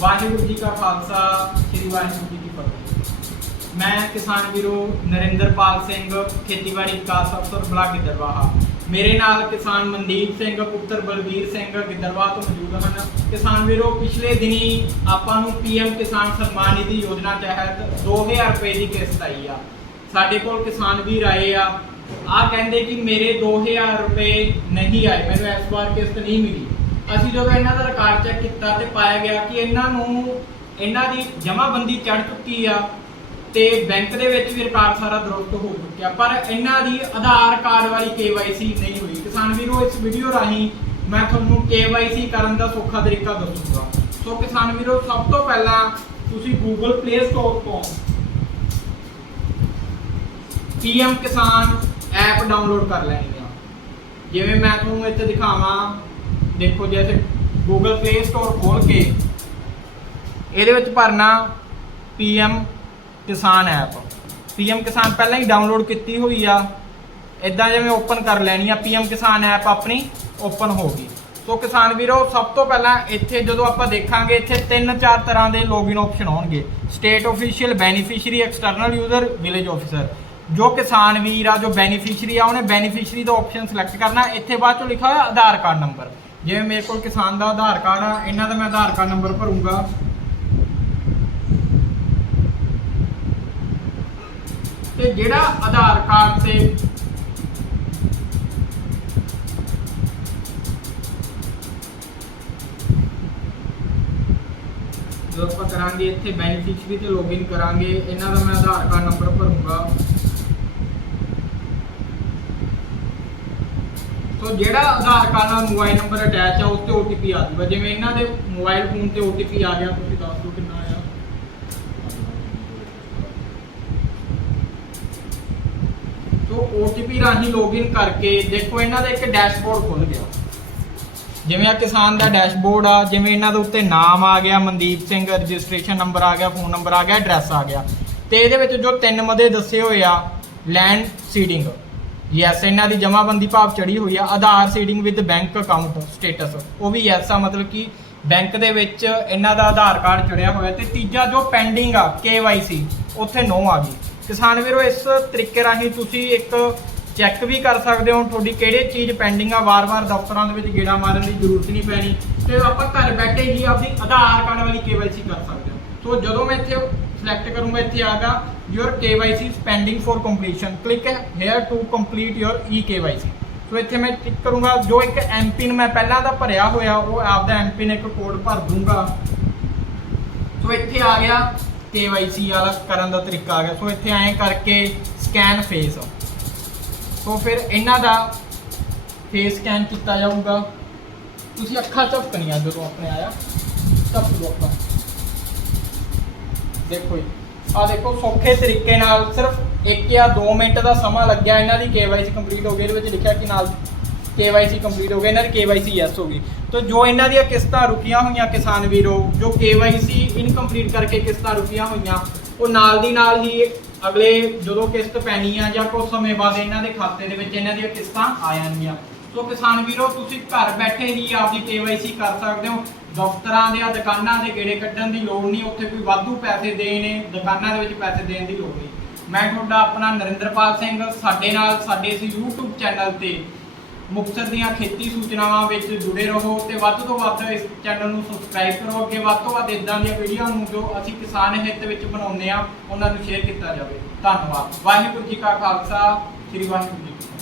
ਵਾਹਿਗੁਰੂ ਜੀ ਕਾ ਖਾਲਸਾ, ਸ੍ਰੀ ਵਾਹਿਗੁਰੂ ਜੀ ਕੀ ਫਤਿਹ। ਮੈਂ ਕਿਸਾਨ ਵੀਰੋ ਨਰਿੰਦਰਪਾਲ ਸਿੰਘ, ਖੇਤੀਬਾੜੀ ਵਿਕਾਸ ਅਫਸਰ, ਬਲਾਕ ਗਿੱਦੜਵਾਹਾ ਮੇਰੇ ਨਾਲ ਕਿਸਾਨ ਮਨਦੀਪ ਸਿੰਘ, ਪੁੱਤਰ ਬਲਵੀਰ ਸਿੰਘ ਗਿੱਦਰਵਾਹ ਤੋਂ ਮੌਜੂਦ ਹਨ। ਕਿਸਾਨ ਵੀਰੋ, ਪਿਛਲੇ ਦਿਨੀ ਆਪਾਂ ਨੂੰ ਪੀਐਮ ਕਿਸਾਨ ਸਨਮਾਨ ਨਿਧੀ ਯੋਜਨਾ ਤਹਿਤ 2000 ਰੁਪਏ ਦੀ ਕਿਸ਼ਤ ਆਈ ਆ। ਸਾਡੇ ਕੋਲ ਕਿਸਾਨ ਵੀਰ ਆਏ ਆ। ਆ ਕਹਿੰਦੇ ਕਿ ਮੇਰੇ 2000 ਰੁਪਏ ਨਹੀਂ ਆਏ। ਮੈਨੂੰ ਇਸ ਵਾਰ ਕਿਸ਼ਤ ਨਹੀਂ ਮਿਲੀ। ਅਸੀਂ ਜਦੋਂ ਇਹਨਾਂ ਦਾ ਰਿਕਾਰਡ ਚੈੱਕ ਕੀਤਾ ਤੇ ਪਾਇਆ ਗਿਆ ਕਿ ਇਹਨਾਂ ਨੂੰ, ਇਹਨਾਂ ਦੀ ਜਮ੍ਹਾਂਬੰਦੀ ਚੜ ਚੁੱਕੀ ਆ ਤੇ ਬੈਂਕ ਦੇ ਵਿੱਚ ਵੀ ਰਿਕਾਰਡ ਸਾਰਾ ਦਰੁਸਤ ਹੋ ਚੁੱਕਿਆ। ਪਰ ਇਹਨਾਂ ਦੀ ਆਧਾਰ ਕਾਰਡ ਵਾਲੀ KYC ਨਹੀਂ ਹੋਈ। ਕਿਸਾਨ ਵੀਰੋ, ਇਸ ਵੀਡੀਓ ਰਾਹੀਂ ਮੈਂ ਤੁਹਾਨੂੰ KYC ਕਰਨ ਦਾ ਸੌਖਾ ਤਰੀਕਾ ਦੱਸੂਗਾ। ਸੋ ਕਿਸਾਨ ਵੀਰੋ, ਸਭ ਤੋਂ ਪਹਿਲਾਂ ਤੁਸੀਂ Google Play Store ਤੋਂ PM ਕਿਸਾਨ ਐਪ ਡਾਊਨਲੋਡ ਕਰ ਲੈਣੀ ਆ। ਜਿਵੇਂ ਮੈਂ ਤੁਹਾਨੂੰ ਇੱਥੇ ਦਿਖਾਵਾਂ ਦੇਖੋ ਜੈਸੇ Google Play Store ਖੋਲ ਕੇ ਇਹਦੇ ਵਿੱਚ ਭਰਨਾ PM ਕਿਸਾਨ ਐਪ। PM ਕਿਸਾਨ ਪਹਿਲਾਂ ਹੀ ਡਾਊਨਲੋਡ ਕੀਤੀ ਹੋਈ ਆ। ਇਦਾਂ ਜਿਵੇਂ ਓਪਨ ਕਰ ਲੈਣੀ ਆ PM ਕਿਸਾਨ ਐਪ ਆਪਣੀ ਓਪਨ ਹੋ ਗਈ। ਸੋ ਕਿਸਾਨ ਵੀਰੋ, ਸਭ ਤੋਂ ਪਹਿਲਾਂ ਇੱਥੇ ਜਦੋਂ ਆਪਾਂ ਦੇਖਾਂਗੇ, ਇੱਥੇ ਤਿੰਨ ਚਾਰ ਤਰ੍ਹਾਂ ਦੇ ਲੌਗਇਨ ਆਪਸ਼ਨ ਹੋਣਗੇ state official beneficiary external user village officer ਜੋ ਕਿਸਾਨ ਵੀਰ ਆ, ਜੋ ਬੈਨੀਫੀਸ਼ੀਅਰੀ ਆ, ਉਹਨੇ ਬੈਨੀਫੀਸ਼ੀਅਰੀ ਦਾ ਆਪਸ਼ਨ ਸਿਲੈਕਟ ਕਰਨਾ। ਇੱਥੇ ਬਾਅਦ ਚੋਂ ਲਿਖਿਆ ਹੋਇਆ ਆਧਾਰ ਕਾਰਡ ਨੰਬਰ ਜਿਵੇਂ ਮੇਰੇ ਕੋਲ ਕਿਸਾਨ ਦਾ ਆਧਾਰ ਕਾਰਡ ਆ, ਇਹਨਾਂ ਦਾ ਮੈਂ ਆਧਾਰ ਕਾਰਡ ਨੰਬਰ ਭਰੂੰਗਾ। ਤੇ ਜਿਹੜਾ ਆਧਾਰ ਕਾਰਡ ਤੇ ਜਦੋਂ ਆਪਾਂ ਕਰਾਂਗੇ, ਇੱਥੇ ਬੈਨੀਫੀਸ਼ੀਅਰੀ ਤੇ ਲੌਗਇਨ ਕਰਾਂਗੇ, ਇਹਨਾਂ ਦਾ ਮੈਂ ਆਧਾਰ ਕਾਰਡ ਨੰਬਰ ਭਰੂੰਗਾ। ਸੋ ਜਿਹੜਾ ਆਧਾਰ ਕਾਰਡ ਨਾਲ ਮੋਬਾਈਲ ਨੰਬਰ ਅਟੈਚ ਆ, ਉਸ ਤੇ OTP ਆ ਜਾਊਗਾ। ਜਿਵੇਂ ਇਹਨਾਂ ਦੇ ਮੋਬਾਈਲ ਫੋਨ ਤੇ OTP ਆ ਗਿਆ, ਤੁਸੀਂ ਦੱਸ ਦਿਓ ਕਿੰਨਾ ਆਇਆ ਸੋ OTP ਰਾਹੀਂ ਲੌਗਇਨ ਕਰਕੇ ਦੇਖੋ, ਇਹਨਾਂ ਦਾ ਇੱਕ ਡੈਸ਼ਬੋਰਡ ਖੁੱਲ ਗਿਆ। ਜਿਵੇਂ ਆ ਕਿਸਾਨ ਦਾ ਡੈਸ਼ਬੋਰਡ ਆ, ਜਿਵੇਂ ਇਹਨਾਂ ਦੇ ਉੱਤੇ ਨਾਮ ਆ ਗਿਆ, ਮਨਦੀਪ ਸਿੰਘ, ਰਜਿਸਟ੍ਰੇਸ਼ਨ ਨੰਬਰ ਆ ਗਿਆ ਫੋਨ ਨੰਬਰ ਆ ਗਿਆ ਐਡਰੈਸ ਆ ਗਿਆ। ਤੇ ਇਹਦੇ ਵਿੱਚ ਜੋ ਤਿੰਨ ਮਦੇ ਦੱਸੇ ਹੋਏ ਆ ਲੈਂਡ ਸੀਡਿੰਗ ਯੈਸ ਇਹਨਾਂ ਦੀ ਜਮ੍ਹਾਂਬੰਦੀ ਭਾਵ ਚੜੀ ਹੋਈ ਆ। Aadhaar seeding with bank account status ਉਹ ਵੀ ਯੈਸ ਆ, ਮਤਲਬ ਕਿ ਬੈਂਕ ਦੇ ਵਿੱਚ ਇਹਨਾਂ ਦਾ ਆਧਾਰ ਕਾਰਡ ਚੜਿਆ ਹੋਇਆ। ਤੇ ਤੀਜਾ ਜੋ ਪੈਂਡਿੰਗ ਆ, KYC, ਉੱਥੇ ਨੋ ਆ ਗਈ। ਕਿਸਾਨ ਵੀਰੋ, ਇਸ ਤਰੀਕੇ ਰਾਹੀਂ ਤੁਸੀਂ ਇੱਕ ਚੈੱਕ ਵੀ ਕਰ ਸਕਦੇ ਹੋ, ਤੁਹਾਡੀ ਕਿਹੜੇ ਚੀਜ਼ ਪੈਂਡਿੰਗ ਆ। ਵਾਰ-ਵਾਰ ਦਫ਼ਤਰਾਂ ਦੇ ਵਿੱਚ ਗੇੜਾ ਮਾਰਨ ਦੀ ਜ਼ਰੂਰਤ ਨਹੀਂ ਪੈਣੀ। ਤੇ ਆਪਾਂ ਘਰ ਬੈਠੇ ਹੀ ਆਪਣੀ ਆਧਾਰ ਕਾਰਡ ਵਾਲੀ KYC ਕਰ ਸਕਦੇ ਹੋ। ਸੋ ਜਦੋਂ ਮੈਂ ਇੱਥੇ ਸਿਲੈਕਟ ਕਰੂੰਗਾ ਇੱਥੇ ਆਗਾ your KYC is pending for completion. Click here to complete your eKYC. ਸੋ ਇੱਥੇ ਮੈਂ ਕਲਿੱਕ ਕਰੂੰਗਾ, ਜੋ ਇੱਕ ਐਮਪਿਨ ਮੈਂ ਪਹਿਲਾਂ ਦਾ ਭਰਿਆ ਹੋਇਆ, ਉਹ ਆਪਦਾ ਐਮਪਿਨ ਇੱਕ ਕੋਡ ਭਰ ਦੂੰਗਾ। ਸੋ ਇੱਥੇ ਆ ਗਿਆ, KYC ਵਾਲਾ ਕਰਨ ਦਾ ਤਰੀਕਾ ਆ ਗਿਆ। ਸੋ ਇੱਥੇ ਐਂ ਕਰਕੇ ਸਕੈਨ ਫੇਸ ਸੋ ਫਿਰ ਇਹਨਾਂ ਦਾ ਫੇਸ ਸਕੈਨ ਕੀਤਾ ਜਾਊਗਾ। ਤੁਸੀਂ ਅੱਖਾਂ ਝਪਕਣੀਆਂ ਜਦੋਂ ਆਪਣੇ ਆਇਆ, ਝਪਕ ਲਓ ਦੇਖੋ ਜੀ। ਆ ਦੇਖੋ, ਸੌਖੇ ਤਰੀਕੇ ਨਾਲ ਸਿਰਫ 1 ਜਾਂ 2 ਮਿੰਟ ਦਾ ਸਮਾਂ ਲੱਗਿਆ ਇਹਨਾਂ ਦੀ KYC ਕੰਪਲੀਟ ਹੋ ਗਈ। ਇਹਦੇ ਵਿੱਚ ਲਿਖਿਆ ਕਿ ਨਾਲ KYC ਕੰਪਲੀਟ ਹੋ ਗਈ। ਇਹਨਾਂ ਦੀ KYC ਯੈਸ ਹੋ ਗਈ। ਤਾਂ ਜੋ ਇਹਨਾਂ ਦੀਆਂ ਕਿਸ਼ਤਾਂ ਰੁਕੀਆਂ ਹੋਈਆਂ ਕਿਸਾਨ ਵੀਰੋ, ਜੋ KYC ਇਨਕੰਪਲੀਟ ਕਰਕੇ ਕਿਸ਼ਤਾਂ ਰੁਕੀਆਂ ਹੋਈਆਂ, ਉਹ ਨਾਲ ਦੀ ਨਾਲ ਹੀ ਅਗਲੇ ਜਦੋਂ ਕਿਸ਼ਤ ਪੈਣੀ ਆ ਜਾਂ ਕੁਝ ਸਮੇਂ ਬਾਅਦ ਇਹਨਾਂ ਦੇ ਖਾਤੇ ਦੇ ਵਿੱਚ ਇਹਨਾਂ ਦੀਆਂ ਕਿਸ਼ਤਾਂ ਆ ਜਾਣਗੀਆਂ। ਸੋ ਕਿਸਾਨ ਵੀਰੋ, ਤੁਸੀਂ ਘਰ ਬੈਠੇ ਹੀ ਆਪਦੀ KYC ਕਰ ਸਕਦੇ ਹੋ। ਦਫ਼ਤਰਾਂ ਦੇ ਦੁਕਾਨਾਂ ਦੇ ਗੇੜੇ ਕੱਢਣ ਦੀ ਲੋੜ ਨਹੀਂ। ਉੱਥੇ ਕੋਈ ਵਾਧੂ ਪੈਸੇ ਦੇਣੇ ਦੁਕਾਨਾਂ ਦੇ ਵਿੱਚ ਪੈਸੇ ਦੇਣ ਦੀ ਲੋੜ ਨਹੀਂ। ਮੈਂ ਤੁਹਾਡਾ ਆਪਣਾ ਨਰਿੰਦਰਪਾਲ ਸਿੰਘ, ਸਾਡੇ ਨਾਲ, ਸਾਡੇ ਇਸ YouTube ਚੈਨਲ ਤੇ ਮੁਕਤਸਰ ਦੀਆਂ ਖੇਤੀ ਸੂਚਨਾਵਾਂ ਵਿੱਚ ਜੁੜੇ ਰਹੋ ਤੇ ਵੱਧ ਤੋਂ ਵੱਧ ਇਸ ਚੈਨਲ ਨੂੰ ਸਬਸਕ੍ਰਾਈਬ ਕਰੋ। ਅੱਗੇ ਵੱਧ ਤੋਂ ਵੱਧ ਇਦਾਂ ਦੀਆਂ ਵੀਡੀਓ ਨੂੰ ਜੋ ਅਸੀਂ ਕਿਸਾਨ ਹਿੱਤ ਵਿੱਚ ਬਣਾਉਂਦੇ ਆ ਉਹਨਾਂ ਨੂੰ ਸ਼ੇਅਰ ਕੀਤਾ ਜਾਵੇ। ਧੰਨਵਾਦ। ਵਾਹਿਗੁਰੂ ਜੀ ਕਾ ਖਾਲਸਾ, ਸ੍ਰੀ ਵਾਹਿਗੁਰੂ ਜੀ ਕੀ